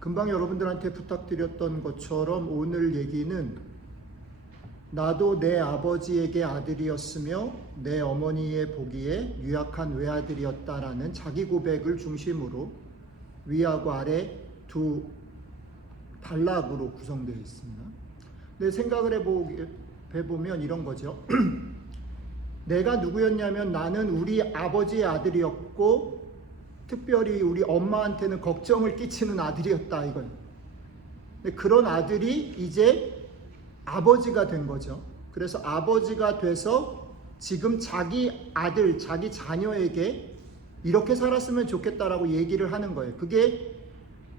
금방 여러분들한테 부탁드렸던 것처럼 오늘 얘기는 나도 내 아버지에게 아들이었으며 내 어머니의 보기에 유약한 외아들이었다라는 자기 고백을 중심으로 위하고 아래 두 단락으로 구성되어 있습니다. 근데 생각을 해보면 이런 거죠. 내가 누구였냐면 나는 우리 아버지의 아들이었고 특별히 우리 엄마한테는 걱정을 끼치는 아들이었다 이거예요. 근데 그런 아들이 이제 아버지가 된 거죠. 그래서 아버지가 돼서 지금 자기 아들, 자기 자녀에게 이렇게 살았으면 좋겠다라고 얘기를 하는 거예요. 그게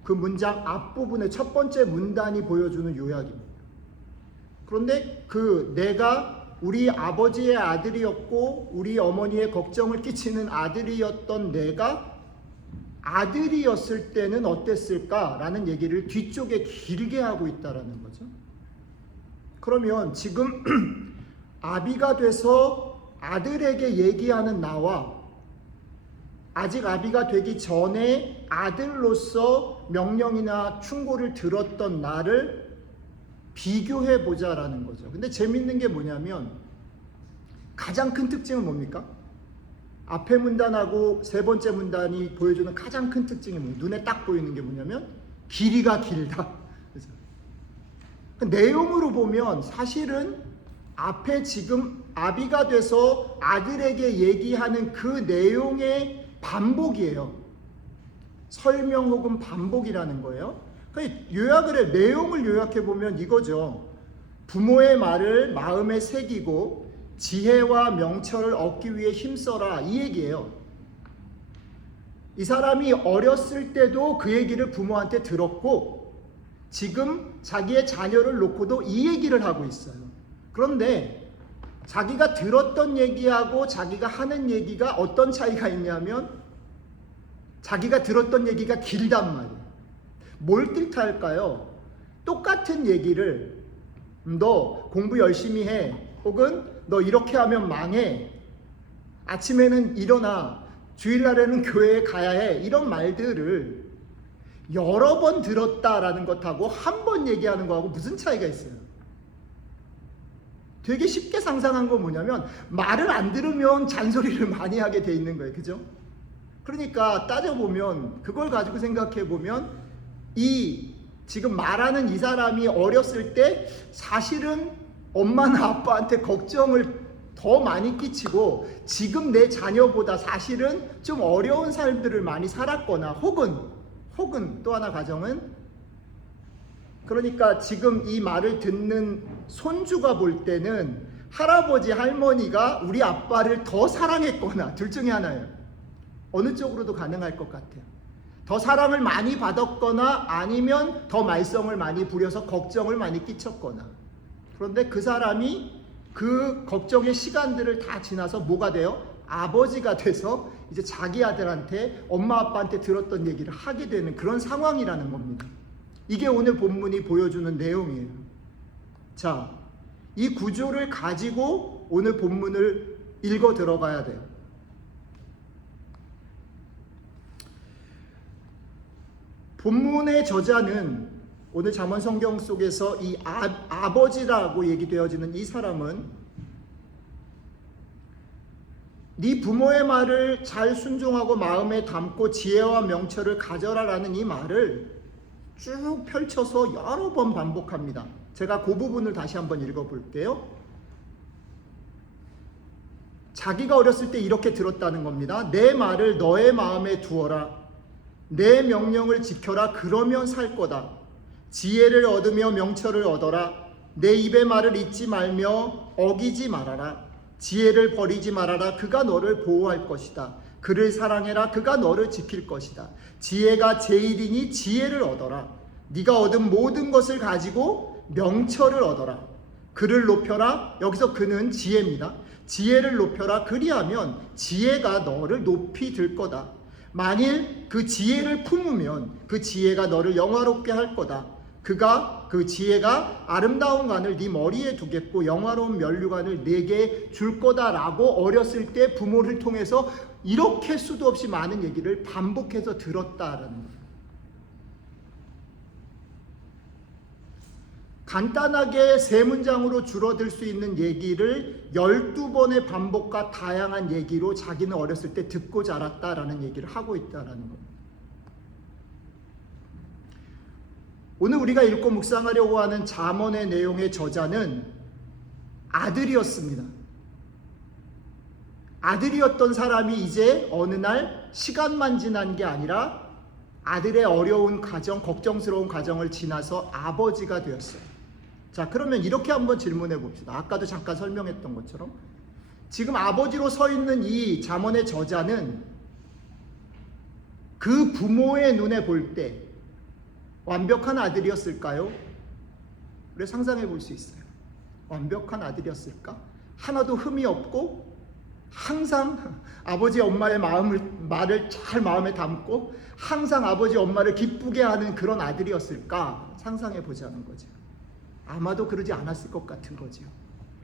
그 문장 앞부분의 첫 번째 문단이 보여주는 요약입니다. 그런데 내가 우리 아버지의 아들이었고 우리 어머니의 걱정을 끼치는 아들이었던 내가 아들이었을 때는 어땠을까라는 얘기를 뒤쪽에 길게 하고 있다라는 거죠. 그러면 지금 아비가 돼서 아들에게 얘기하는 나와 아직 아비가 되기 전에 아들로서 명령이나 충고를 들었던 나를 비교해 보자라는 거죠. 근데 재밌는 게 뭐냐면 가장 큰 특징은 뭡니까? 앞에 문단하고 세 번째 문단이 보여주는 가장 큰 특징이 눈에 딱 보이는 게 뭐냐면 길이가 길다. 내용으로 보면 사실은 앞에 지금 아비가 돼서 아들에게 얘기하는 그 내용의 반복이에요. 설명 혹은 반복이라는 거예요. 요약을 해, 내용을 요약해 보면 이거죠. 부모의 말을 마음에 새기고 지혜와 명철을 얻기 위해 힘써라 이 얘기예요. 이 사람이 어렸을 때도 그 얘기를 부모한테 들었고 지금 자기의 자녀를 놓고도 이 얘기를 하고 있어요. 그런데 자기가 들었던 얘기하고 자기가 하는 얘기가 어떤 차이가 있냐면 자기가 들었던 얘기가 길단 말이에요. 뭘 뜻할까요? 똑같은 얘기를 너 공부 열심히 해 혹은 너 이렇게 하면 망해 아침에는 일어나 주일날에는 교회에 가야 해 이런 말들을 여러 번 들었다라는 것하고 한 번 얘기하는 거하고 무슨 차이가 있어요? 되게 쉽게 상상한 건 뭐냐면 말을 안 들으면 잔소리를 많이 하게 돼 있는 거예요. 그죠? 그러니까 따져보면 그걸 가지고 생각해 보면 이 지금 말하는 이 사람이 어렸을 때 사실은 엄마나 아빠한테 걱정을 더 많이 끼치고 지금 내 자녀보다 사실은 좀 어려운 삶들을 많이 살았거나 혹은 또 하나 가정은 그러니까 지금 이 말을 듣는 손주가 볼 때는 할아버지 할머니가 우리 아빠를 더 사랑했거나 둘 중에 하나예요. 어느 쪽으로도 가능할 것 같아요. 더 사랑을 많이 받았거나 아니면 더 말썽을 많이 부려서 걱정을 많이 끼쳤거나. 그런데 그 사람이 그 걱정의 시간들을 다 지나서 뭐가 돼요? 아버지가 돼서 이제 자기 아들한테 엄마 아빠한테 들었던 얘기를 하게 되는 그런 상황이라는 겁니다. 이게 오늘 본문이 보여주는 내용이에요. 자, 이 구조를 가지고 오늘 본문을 읽어 들어가야 돼요. 본문의 저자는 오늘 잠언 성경 속에서 이 아버지라고 얘기되어지는 이 사람은 네 부모의 말을 잘 순종하고 마음에 담고 지혜와 명철을 가져라라는 이 말을 쭉 펼쳐서 여러 번 반복합니다. 제가 그 부분을 다시 한번 읽어볼게요. 자기가 어렸을 때 이렇게 들었다는 겁니다. 내 말을 너의 마음에 두어라. 내 명령을 지켜라. 그러면 살 거다. 지혜를 얻으며 명철을 얻어라. 내 입의 말을 잊지 말며 어기지 말아라. 지혜를 버리지 말아라. 그가 너를 보호할 것이다. 그를 사랑해라. 그가 너를 지킬 것이다. 지혜가 제일이니 지혜를 얻어라. 네가 얻은 모든 것을 가지고 명철을 얻어라. 그를 높여라. 여기서 그는 지혜입니다. 지혜를 높여라. 그리하면 지혜가 너를 높이 들 거다. 만일 그 지혜를 품으면 그 지혜가 너를 영화롭게 할 거다. 그 지혜가 아름다운 관을 네 머리에 두겠고 영화로운 면류관을 네게 줄 거다라고 어렸을 때 부모를 통해서 이렇게 수도 없이 많은 얘기를 반복해서 들었다라는 거예요. 간단하게 3문장으로 줄어들 수 있는 얘기를 12번의 반복과 다양한 얘기로 자기는 어렸을 때 듣고 자랐다라는 얘기를 하고 있다라는 겁니다. 오늘 우리가 읽고 묵상하려고 하는 잠언의 내용의 저자는 아들이었습니다. 아들이었던 사람이 이제 어느 날 시간만 지난 게 아니라 아들의 어려운 가정, 걱정스러운 가정을 지나서 아버지가 되었어요. 자, 그러면 이렇게 한번 질문해 봅시다. 아까도 잠깐 설명했던 것처럼 지금 아버지로 서 있는 이 잠언의 저자는 그 부모의 눈에 볼 때 완벽한 아들이었을까요? 우리 상상해 볼 수 있어요. 완벽한 아들이었을까? 하나도 흠이 없고 항상 아버지 엄마의 말을 잘 마음에 담고 항상 아버지 엄마를 기쁘게 하는 그런 아들이었을까? 상상해 보자는 거죠. 아마도 그러지 않았을 것 같은 거죠.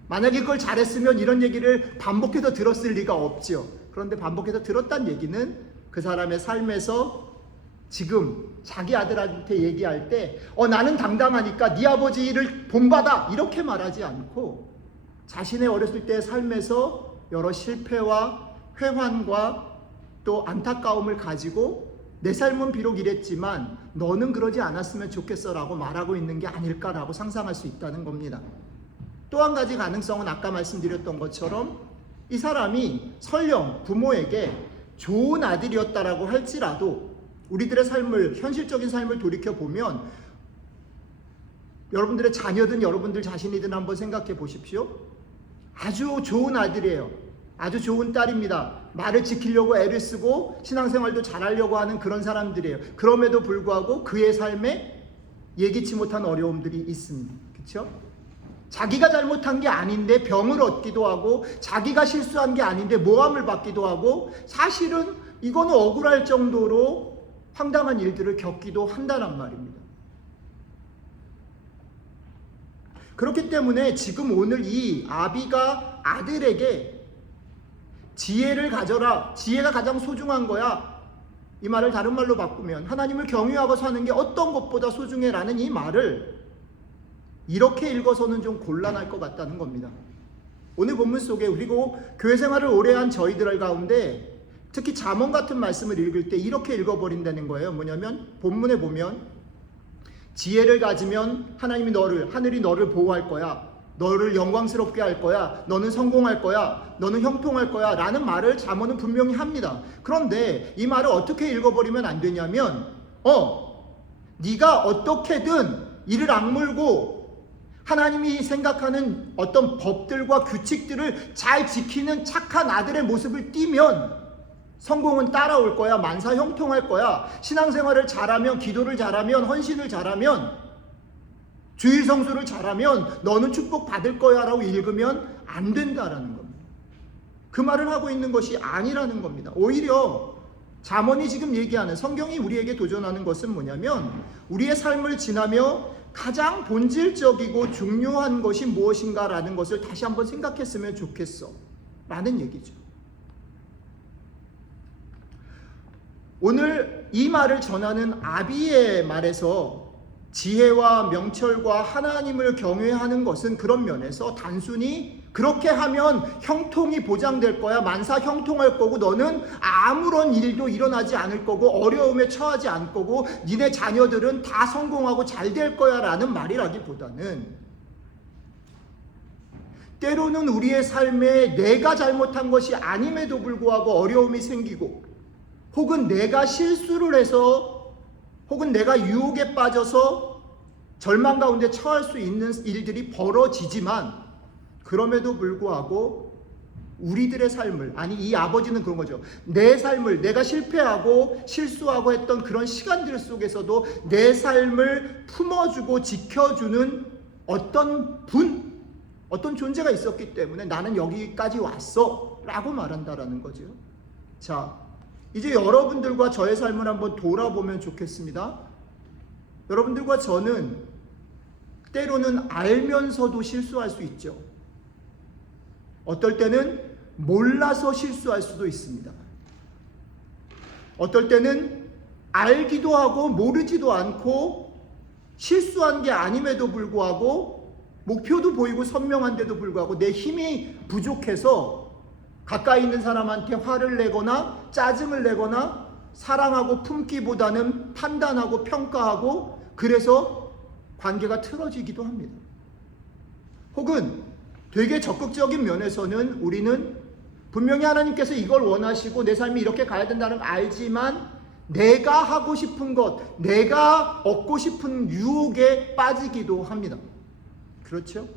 만약에 그걸 잘했으면 이런 얘기를 반복해서 들었을 리가 없죠. 그런데 반복해서 들었다는 얘기는 그 사람의 삶에서 지금 자기 아들한테 얘기할 때 나는 당당하니까 네 아버지를 본받아 이렇게 말하지 않고 자신의 어렸을 때의 삶에서 여러 실패와 회환과 또 안타까움을 가지고 내 삶은 비록 이랬지만 너는 그러지 않았으면 좋겠어 라고 말하고 있는 게 아닐까라고 상상할 수 있다는 겁니다. 또 한 가지 가능성은 아까 말씀드렸던 것처럼 이 사람이 설령 부모에게 좋은 아들이었다라고 할지라도 우리들의 삶을, 현실적인 삶을 돌이켜보면 여러분들의 자녀든 여러분들 자신이든 한번 생각해 보십시오. 아주 좋은 아들이에요. 아주 좋은 딸입니다. 말을 지키려고 애를 쓰고 신앙생활도 잘하려고 하는 그런 사람들이에요. 그럼에도 불구하고 그의 삶에 예기치 못한 어려움들이 있습니다. 그렇죠? 자기가 잘못한 게 아닌데 병을 얻기도 하고 자기가 실수한 게 아닌데 모함을 받기도 하고 사실은 이거는 억울할 정도로 황당한 일들을 겪기도 한다는 말입니다. 그렇기 때문에 지금 오늘 이 아비가 아들에게 지혜를 가져라. 지혜가 가장 소중한 거야. 이 말을 다른 말로 바꾸면 하나님을 경외하고 사는 게 어떤 것보다 소중해라는 이 말을 이렇게 읽어서는 좀 곤란할 것 같다는 겁니다. 오늘 본문 속에 그리고 교회 생활을 오래 한 저희들 가운데 특히 잠언 같은 말씀을 읽을 때 이렇게 읽어버린다는 거예요. 뭐냐면 본문에 보면 지혜를 가지면 하나님이 하늘이 너를 보호할 거야. 너를 영광스럽게 할 거야. 너는 성공할 거야. 너는 형통할 거야. 라는 말을 잠언은 분명히 합니다. 그런데 이 말을 어떻게 읽어버리면 안 되냐면 네가 어떻게든 이를 악물고 하나님이 생각하는 어떤 법들과 규칙들을 잘 지키는 착한 아들의 모습을 띠면 성공은 따라올 거야. 만사 형통할 거야. 신앙생활을 잘하면, 기도를 잘하면, 헌신을 잘하면, 주일 성수를 잘하면 너는 축복받을 거야 라고 읽으면 안 된다라는 겁니다. 그 말을 하고 있는 것이 아니라는 겁니다. 오히려 잠언이 지금 얘기하는, 성경이 우리에게 도전하는 것은 뭐냐면 우리의 삶을 지나며 가장 본질적이고 중요한 것이 무엇인가라는 것을 다시 한번 생각했으면 좋겠어 라는 얘기죠. 오늘 이 말을 전하는 아비의 말에서 지혜와 명철과 하나님을 경외하는 것은 그런 면에서 단순히 그렇게 하면 형통이 보장될 거야. 만사 형통할 거고 너는 아무런 일도 일어나지 않을 거고 어려움에 처하지 않을 거고 니네 자녀들은 다 성공하고 잘 될 거야 라는 말이라기보다는 때로는 우리의 삶에 내가 잘못한 것이 아님에도 불구하고 어려움이 생기고 혹은 내가 실수를 해서 혹은 내가 유혹에 빠져서 절망 가운데 처할 수 있는 일들이 벌어지지만 그럼에도 불구하고 우리들의 삶을, 아니 이 아버지는 그런 거죠. 내 삶을, 내가 실패하고 실수하고 했던 그런 시간들 속에서도 내 삶을 품어주고 지켜주는 어떤 분, 어떤 존재가 있었기 때문에 나는 여기까지 왔어 라고 말한다라는 거죠. 자, 이제 여러분들과 저의 삶을 한번 돌아보면 좋겠습니다. 여러분들과 저는 때로는 알면서도 실수할 수 있죠. 어떨 때는 몰라서 실수할 수도 있습니다. 어떨 때는 알기도 하고 모르지도 않고 실수한 게 아님에도 불구하고 목표도 보이고 선명한데도 불구하고 내 힘이 부족해서 가까이 있는 사람한테 화를 내거나 짜증을 내거나 사랑하고 품기보다는 판단하고 평가하고 그래서 관계가 틀어지기도 합니다. 혹은 되게 적극적인 면에서는 우리는 분명히 하나님께서 이걸 원하시고 내 삶이 이렇게 가야 된다는 걸 알지만 내가 하고 싶은 것, 내가 얻고 싶은 유혹에 빠지기도 합니다. 그렇죠?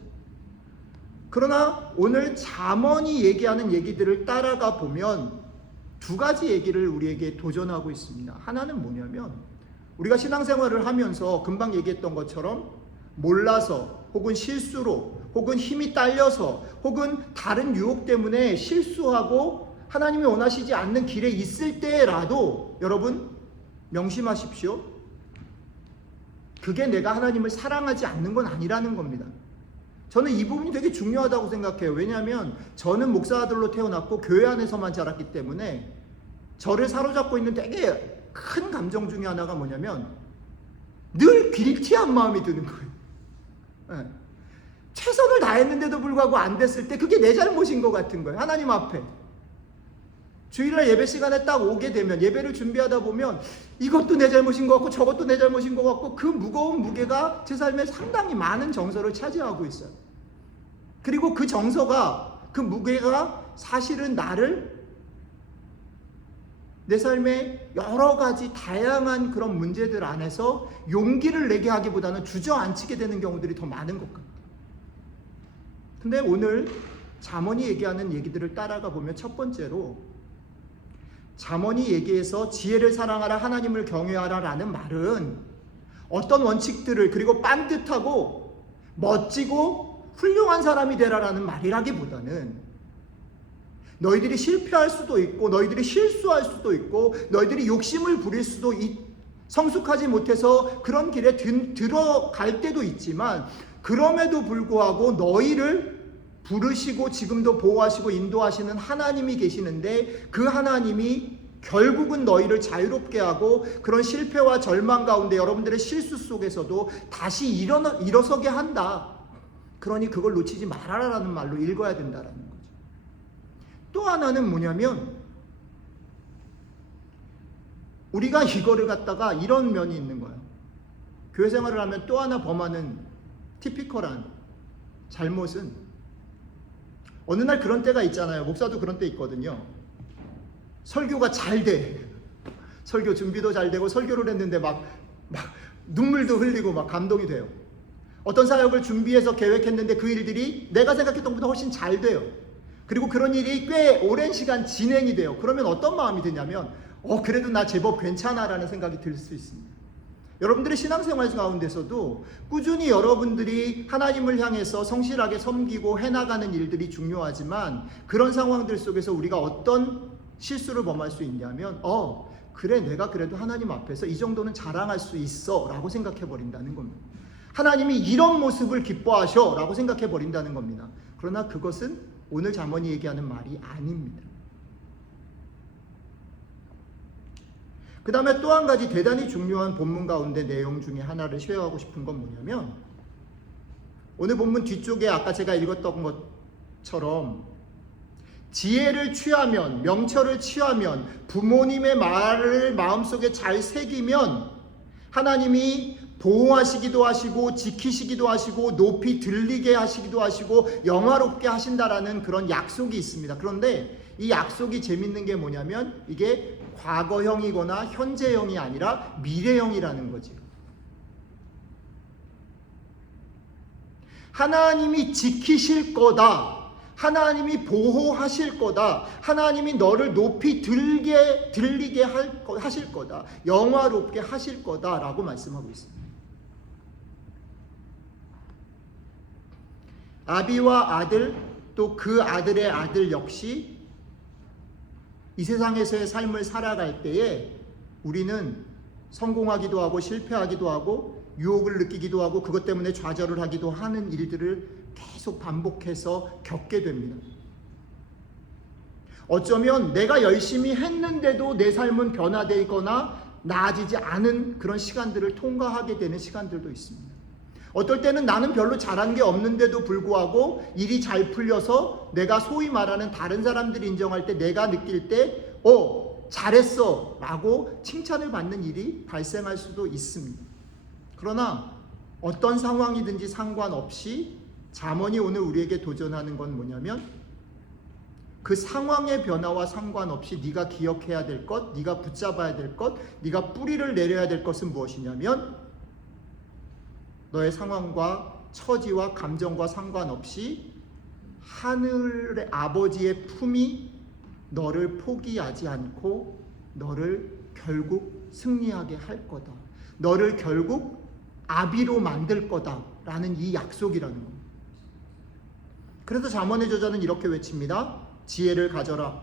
그러나 오늘 잠언이 얘기하는 얘기들을 따라가 보면 두 가지 얘기를 우리에게 도전하고 있습니다. 하나는 뭐냐면 우리가 신앙생활을 하면서 금방 얘기했던 것처럼 몰라서 혹은 실수로 혹은 힘이 딸려서 혹은 다른 유혹 때문에 실수하고 하나님이 원하시지 않는 길에 있을 때라도 여러분 명심하십시오. 그게 내가 하나님을 사랑하지 않는 건 아니라는 겁니다. 저는 이 부분이 되게 중요하다고 생각해요. 왜냐하면 저는 목사 아들로 태어났고 교회 안에서만 자랐기 때문에 저를 사로잡고 있는 되게 큰 감정 중에 하나가 뭐냐면 늘 길티한 마음이 드는 거예요. 네. 최선을 다했는데도 불구하고 안 됐을 때 그게 내 잘못인 것 같은 거예요. 하나님 앞에. 주일날 예배 시간에 딱 오게 되면 예배를 준비하다 보면 이것도 내 잘못인 것 같고 저것도 내 잘못인 것 같고 그 무거운 무게가 제 삶에 상당히 많은 정서를 차지하고 있어요. 그리고 그 정서가 그 무게가 사실은 나를 내 삶의 여러 가지 다양한 그런 문제들 안에서 용기를 내게 하기보다는 주저앉히게 되는 경우들이 더 많은 것 같아요. 근데 오늘 잠언이 얘기하는 얘기들을 따라가 보면 첫 번째로 잠언이 얘기해서 지혜를 사랑하라 하나님을 경외하라 라는 말은 어떤 원칙들을 그리고 반듯하고 멋지고 훌륭한 사람이 되라라는 말이라기보다는 너희들이 실패할 수도 있고 너희들이 실수할 수도 있고 너희들이 욕심을 부릴 수도 성숙하지 못해서 그런 길에 들어갈 때도 있지만 그럼에도 불구하고 너희를 부르시고 지금도 보호하시고 인도하시는 하나님이 계시는데 그 하나님이 결국은 너희를 자유롭게 하고 그런 실패와 절망 가운데 여러분들의 실수 속에서도 다시 일어서게 한다. 그러니 그걸 놓치지 말아라라는 말로 읽어야 된다라는 거죠. 또 하나는 뭐냐면 우리가 이거를 갖다가 이런 면이 있는 거예요. 교회 생활을 하면 또 하나 범하는 티피컬한 잘못은 어느 날 그런 때가 있잖아요. 목사도 그런 때 있거든요. 설교가 잘 돼. 설교 준비도 잘 되고 설교를 했는데 막 눈물도 흘리고 막 감동이 돼요. 어떤 사역을 준비해서 계획했는데 그 일들이 내가 생각했던 것보다 훨씬 잘 돼요. 그리고 그런 일이 꽤 오랜 시간 진행이 돼요. 그러면 어떤 마음이 드냐면 그래도 나 제법 괜찮아 라는 생각이 들 수 있습니다. 여러분들의 신앙생활 가운데서도 꾸준히 여러분들이 하나님을 향해서 성실하게 섬기고 해나가는 일들이 중요하지만 그런 상황들 속에서 우리가 어떤 실수를 범할 수 있냐면 그래 내가 그래도 하나님 앞에서 이 정도는 자랑할 수 있어 라고 생각해 버린다는 겁니다. 하나님이 이런 모습을 기뻐하셔 라고 생각해 버린다는 겁니다. 그러나 그것은 오늘 잠언이 얘기하는 말이 아닙니다. 그 다음에 또 한 가지 대단히 중요한 본문 가운데 내용 중에 하나를 쉐어하고 싶은 건 뭐냐면 오늘 본문 뒤쪽에 아까 제가 읽었던 것처럼 지혜를 취하면 명철을 취하면 부모님의 말을 마음속에 잘 새기면 하나님이 보호하시기도 하시고 지키시기도 하시고 높이 들리게 하시기도 하시고 영화롭게 하신다라는 그런 약속이 있습니다. 그런데 이 약속이 재밌는 게 뭐냐면 이게 과거형이거나 현재형이 아니라 미래형이라는 거지. 하나님이 지키실 거다. 하나님이 보호하실 거다. 하나님이 너를 높이 들리게 하실 거다. 영화롭게 하실 거다라고 말씀하고 있습니다. 아비와 아들 또 그 아들의 아들 역시 이 세상에서의 삶을 살아갈 때에 우리는 성공하기도 하고 실패하기도 하고 유혹을 느끼기도 하고 그것 때문에 좌절을 하기도 하는 일들을 계속 반복해서 겪게 됩니다. 어쩌면 내가 열심히 했는데도 내 삶은 변화되거나 나아지지 않은 그런 시간들을 통과하게 되는 시간들도 있습니다. 어떨 때는 나는 별로 잘한 게 없는데도 불구하고 일이 잘 풀려서 내가 소위 말하는 다른 사람들이 인정할 때 내가 느낄 때 잘했어 라고 칭찬을 받는 일이 발생할 수도 있습니다. 그러나 어떤 상황이든지 상관없이 잠언이 오늘 우리에게 도전하는 건 뭐냐면 그 상황의 변화와 상관없이 네가 기억해야 될 것, 네가 붙잡아야 될 것, 네가 뿌리를 내려야 될 것은 무엇이냐면 너의 상황과 처지와 감정과 상관없이 하늘의 아버지의 품이 너를 포기하지 않고 너를 결국 승리하게 할 거다. 너를 결국 아비로 만들 거다라는 이 약속이라는 겁니다. 그래서 잠언의 저자는 이렇게 외칩니다. 지혜를 가져라.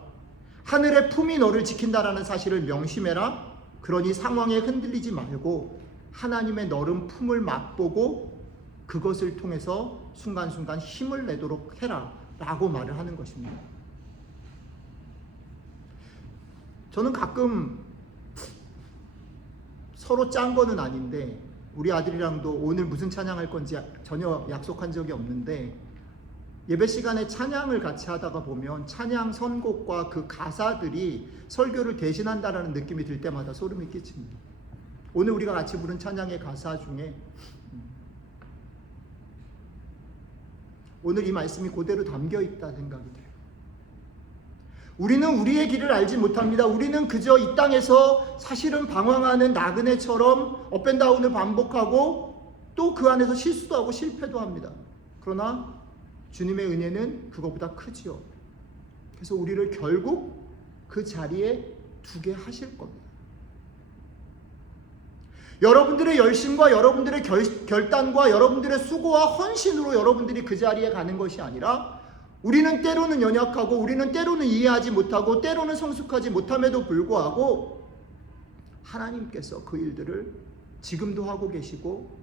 하늘의 품이 너를 지킨다라는 사실을 명심해라. 그러니 상황에 흔들리지 말고 하나님의 너른 품을 맛보고 그것을 통해서 순간순간 힘을 내도록 해라 라고 말을 하는 것입니다. 저는 가끔 서로 짠 거는 아닌데 우리 아들이랑도 오늘 무슨 찬양할 건지 전혀 약속한 적이 없는데 예배 시간에 찬양을 같이 하다가 보면 찬양 선곡과 그 가사들이 설교를 대신한다라는 느낌이 들 때마다 소름이 끼칩니다. 오늘 우리가 같이 부른 찬양의 가사 중에 오늘 이 말씀이 그대로 담겨 있다 생각이 돼요. 우리는 우리의 길을 알지 못합니다. 우리는 그저 이 땅에서 사실은 방황하는 나그네처럼 업앤다운을 반복하고 또 그 안에서 실수도 하고 실패도 합니다. 그러나 주님의 은혜는 그것보다 크지요. 그래서 우리를 결국 그 자리에 두게 하실 겁니다. 여러분들의 열심과 여러분들의 결단과 여러분들의 수고와 헌신으로 여러분들이 그 자리에 가는 것이 아니라 우리는 때로는 연약하고 우리는 때로는 이해하지 못하고 때로는 성숙하지 못함에도 불구하고 하나님께서 그 일들을 지금도 하고 계시고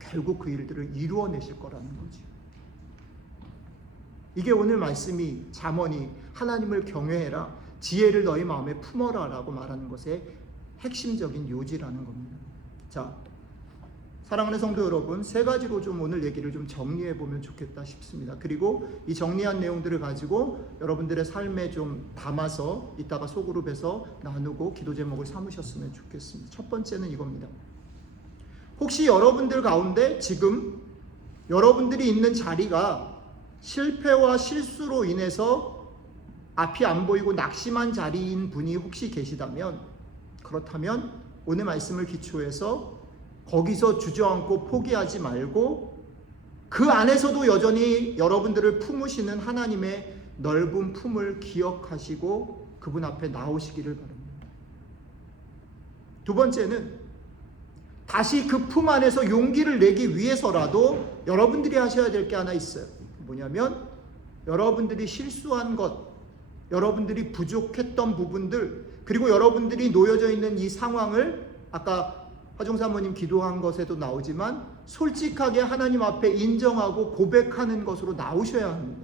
결국 그 일들을 이루어내실 거라는 거죠. 이게 오늘 말씀이 잠언이 하나님을 경외해라 지혜를 너희 마음에 품어라 라고 말하는 것의 핵심적인 요지라는 겁니다. 자, 사랑하는 성도 여러분, 세 가지로 좀 오늘 얘기를 좀 정리해 보면 좋겠다 싶습니다. 그리고 이 정리한 내용들을 가지고 여러분들의 삶에 좀 담아서 이따가 소그룹에서 나누고 기도 제목을 삼으셨으면 좋겠습니다. 첫 번째는 이겁니다. 혹시 여러분들 가운데 지금 여러분들이 있는 자리가 실패와 실수로 인해서 앞이 안 보이고 낙심한 자리인 분이 혹시 계시다면 그렇다면 오늘 말씀을 기초해서 거기서 주저앉고 포기하지 말고 그 안에서도 여전히 여러분들을 품으시는 하나님의 넓은 품을 기억하시고 그분 앞에 나오시기를 바랍니다. 두 번째는 다시 그 품 안에서 용기를 내기 위해서라도 여러분들이 하셔야 될 게 하나 있어요. 뭐냐면 여러분들이 실수한 것, 여러분들이 부족했던 부분들, 그리고 여러분들이 놓여져 있는 이 상황을 아까 화종 사모님 기도한 것에도 나오지만 솔직하게 하나님 앞에 인정하고 고백하는 것으로 나오셔야 합니다.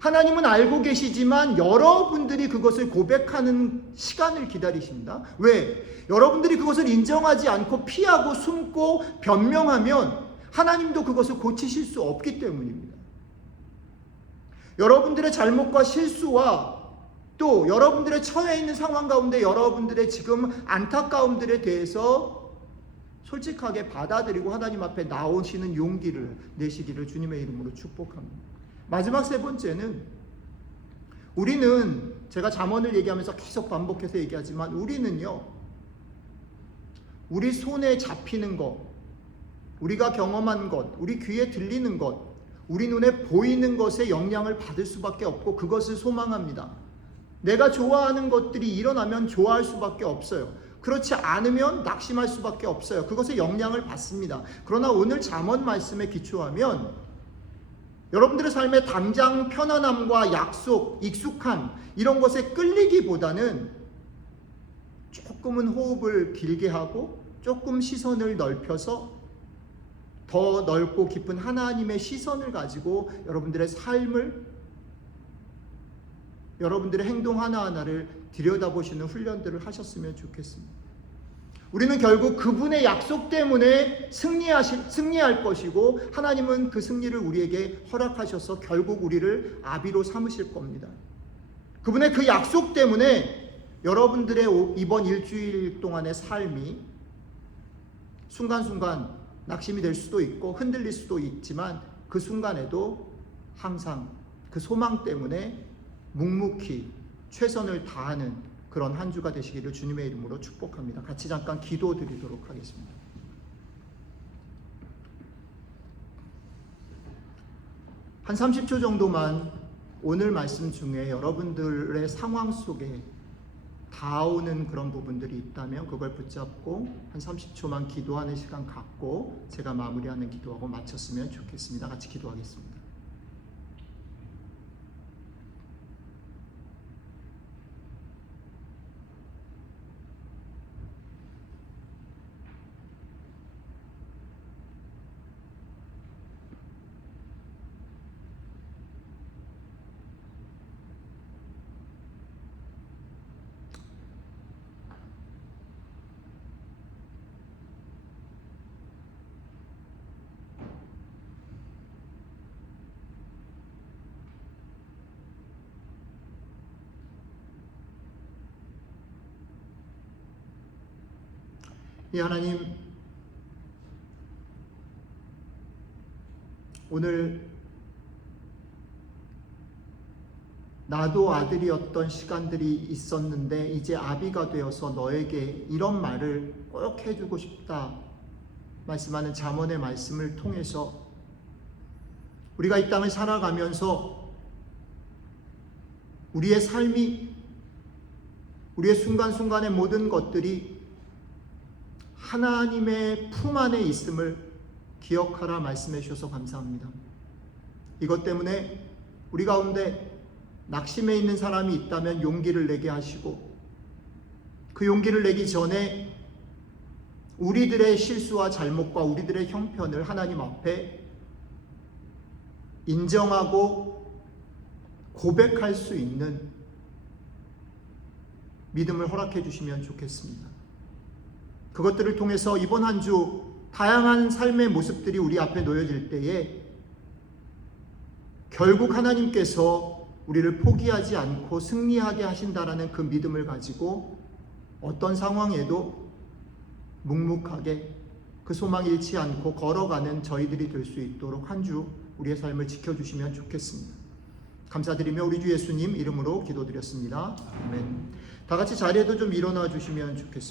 하나님은 알고 계시지만 여러분들이 그것을 고백하는 시간을 기다리십니다. 왜? 여러분들이 그것을 인정하지 않고 피하고 숨고 변명하면 하나님도 그것을 고치실 수 없기 때문입니다. 여러분들의 잘못과 실수와 또 여러분들의 처해 있는 상황 가운데 여러분들의 지금 안타까움들에 대해서 솔직하게 받아들이고 하나님 앞에 나오시는 용기를 내시기를 주님의 이름으로 축복합니다. 마지막 세 번째는 우리는 제가 잠언을 얘기하면서 계속 반복해서 얘기하지만 우리는요 우리 손에 잡히는 것, 우리가 경험한 것, 우리 귀에 들리는 것, 우리 눈에 보이는 것에 영향을 받을 수밖에 없고 그것을 소망합니다. 내가 좋아하는 것들이 일어나면 좋아할 수밖에 없어요. 그렇지 않으면 낙심할 수밖에 없어요. 그것에 영향을 받습니다. 그러나 오늘 잠언 말씀에 기초하면 여러분들의 삶에 당장 편안함과 약속, 익숙함 이런 것에 끌리기보다는 조금은 호흡을 길게 하고 조금 시선을 넓혀서 더 넓고 깊은 하나님의 시선을 가지고 여러분들의 삶을, 여러분들의 행동 하나하나를 들여다보시는 훈련들을 하셨으면 좋겠습니다. 우리는 결국 그분의 약속 때문에 승리할 것이고 하나님은 그 승리를 우리에게 허락하셔서 결국 우리를 아비로 삼으실 겁니다. 그분의 그 약속 때문에 여러분들의 이번 일주일 동안의 삶이 순간순간 낙심이 될 수도 있고 흔들릴 수도 있지만 그 순간에도 항상 그 소망 때문에 묵묵히 최선을 다하는 그런 한 주가 되시기를 주님의 이름으로 축복합니다. 같이 잠깐 기도드리도록 하겠습니다. 한 30초 정도만 오늘 말씀 중에 여러분들의 상황 속에 닿아오는 그런 부분들이 있다면 그걸 붙잡고 한 30초만 기도하는 시간 갖고 제가 마무리하는 기도하고 마쳤으면 좋겠습니다. 같이 기도하겠습니다. 이 하나님, 오늘 나도 아들이었던 시간들이 있었는데 이제 아비가 되어서 너에게 이런 말을 꼭 해주고 싶다 말씀하는 잠언의 말씀을 통해서 우리가 이 땅을 살아가면서 우리의 삶이, 우리의 순간순간의 모든 것들이 하나님의 품 안에 있음을 기억하라 말씀해 주셔서 감사합니다. 이것 때문에 우리 가운데 낙심해 있는 사람이 있다면 용기를 내게 하시고 그 용기를 내기 전에 우리들의 실수와 잘못과 우리들의 형편을 하나님 앞에 인정하고 고백할 수 있는 믿음을 허락해 주시면 좋겠습니다. 그것들을 통해서 이번 한 주 다양한 삶의 모습들이 우리 앞에 놓여질 때에 결국 하나님께서 우리를 포기하지 않고 승리하게 하신다라는 그 믿음을 가지고 어떤 상황에도 묵묵하게 그 소망 잃지 않고 걸어가는 저희들이 될 수 있도록 한 주 우리의 삶을 지켜주시면 좋겠습니다. 감사드리며 우리 주 예수님 이름으로 기도드렸습니다. 아멘. 다 같이 자리에도 좀 일어나 주시면 좋겠습니다.